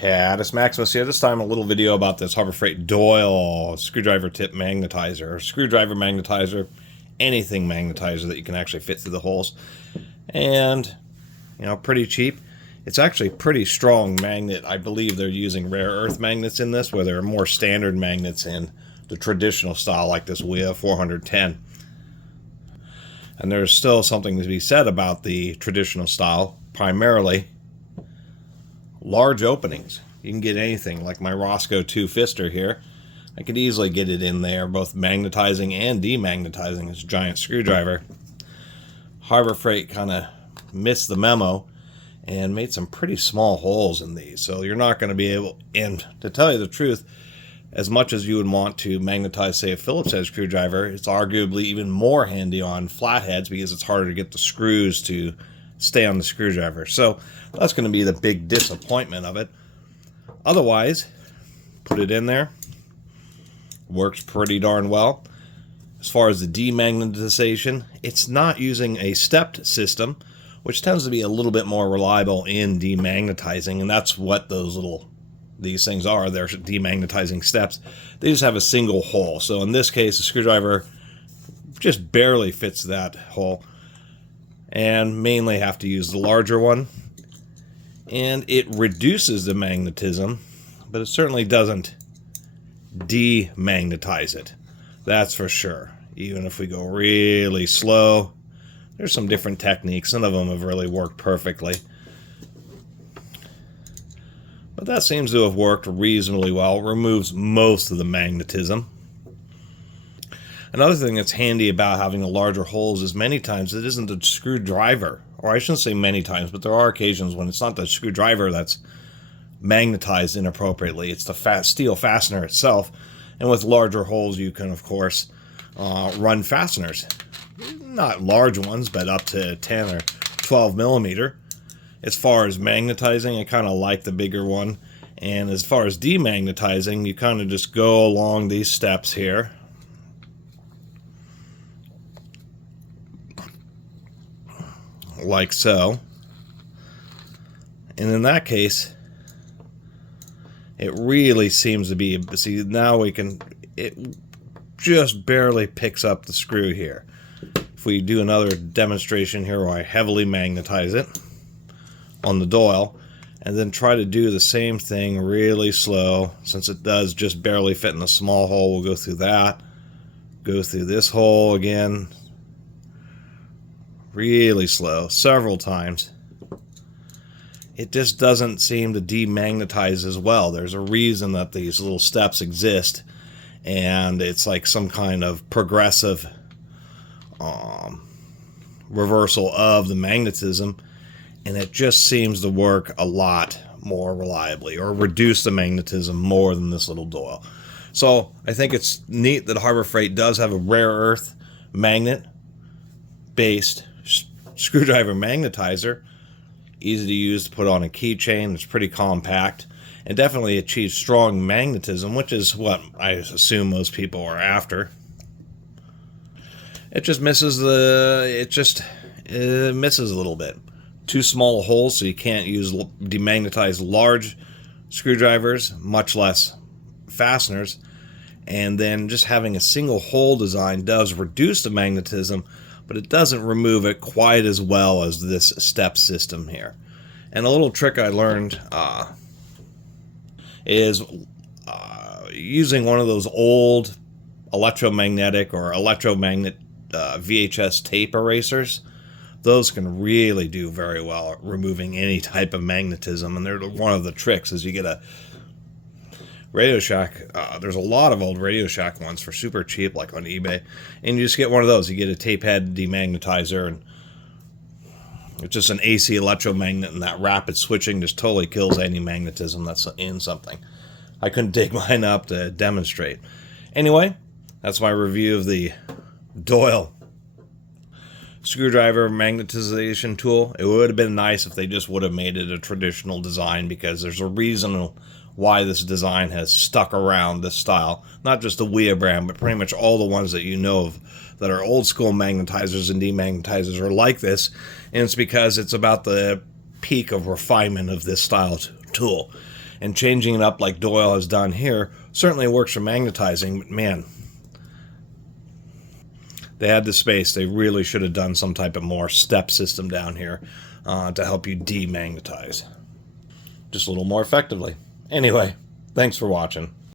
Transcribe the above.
Catus, Maximus here. This time a little video about this Harbor Freight Doyle screwdriver tip magnetizer, or screwdriver magnetizer, anything magnetizer that you can actually fit through the holes. And, you know, pretty cheap. It's actually pretty strong magnet. I believe they're using rare earth magnets in this, where there are more standard magnets in the traditional style like this WIA 410. And there's still something to be said about the traditional style, primarily large openings. You can get anything, like my Roscoe 2-fister here. I could easily get it in there, both magnetizing and demagnetizing this giant screwdriver. Harbor Freight kind of missed the memo and made some pretty small holes in these, so you're not going to be able, and to tell you the truth, as much as you would want to magnetize, say, a Phillips head screwdriver, it's arguably even more handy on flatheads because it's harder to get the screws to stay on the screwdriver. So that's going to be the big disappointment of it. Otherwise, put it in there. Works pretty darn well. As far as the demagnetization, it's not using a stepped system, which tends to be a little bit more reliable in demagnetizing, and that's what these things are. They're demagnetizing steps. They just have a single hole. So in this case, the screwdriver just barely fits that hole, and mainly have to use the larger one. And it reduces the magnetism, but it certainly doesn't demagnetize it. That's for sure. Even if we go really slow, there's some different techniques. None of them have really worked perfectly, but that seems to have worked reasonably well. It removes most of the magnetism. Another thing that's handy about having the larger holes is many times it isn't the screwdriver, or I shouldn't say many times, but there are occasions when it's not the screwdriver that's magnetized inappropriately. It's the steel fastener itself. And with larger holes, you can, of course, run fasteners. Not large ones, but up to 10 or 12 millimeter. As far as magnetizing, I kind of like the bigger one. And as far as demagnetizing, you kind of just go along these steps here. Like so. And in that case, it really seems to be, see, now we can, it just barely picks up the screw here. If we do another demonstration here where I heavily magnetize it on the Doyle, and then try to do the same thing really slow, since it does just barely fit in a small hole, we'll go through that, go through this hole again, really slow, several times. It just doesn't seem to demagnetize as well. There's a reason that these little steps exist, and it's like some kind of progressive reversal of the magnetism, and it just seems to work a lot more reliably, or reduce the magnetism more than this little Doyle. So I think it's neat that Harbor Freight does have a rare earth magnet based screwdriver magnetizer. Easy to use, to put on a keychain. It's pretty compact, and definitely achieves strong magnetism, which is what I assume most people are after. It just misses it misses a little bit. Too small holes, so you can't use demagnetized large screwdrivers, much less fasteners. And then just having a single hole design does reduce the magnetism, but it doesn't remove it quite as well as this step system here. And a little trick I learned is using one of those old electromagnetic or electromagnet VHS tape erasers. Those can really do very well at removing any type of magnetism, and they're one of the tricks is you get a Radio Shack. There's a lot of old Radio Shack ones for super cheap, like on eBay, and you just get one of those. You get a tape head demagnetizer, and it's just an AC electromagnet, and that rapid switching just totally kills any magnetism that's in something. I couldn't dig mine up to demonstrate. Anyway, that's my review of the Doyle screwdriver magnetization tool. It would have been nice if they just would have made it a traditional design, because there's a reason why this design has stuck around, this style. Not just the WIA brand, but pretty much all the ones that you know of that are old school magnetizers and demagnetizers are like this, and it's because it's about the peak of refinement of this style tool. And changing it up like Doyle has done here certainly works for magnetizing, but man, they had the space. They really should have done some type of more step system down here to help you demagnetize just a little more effectively. Anyway, thanks for watching.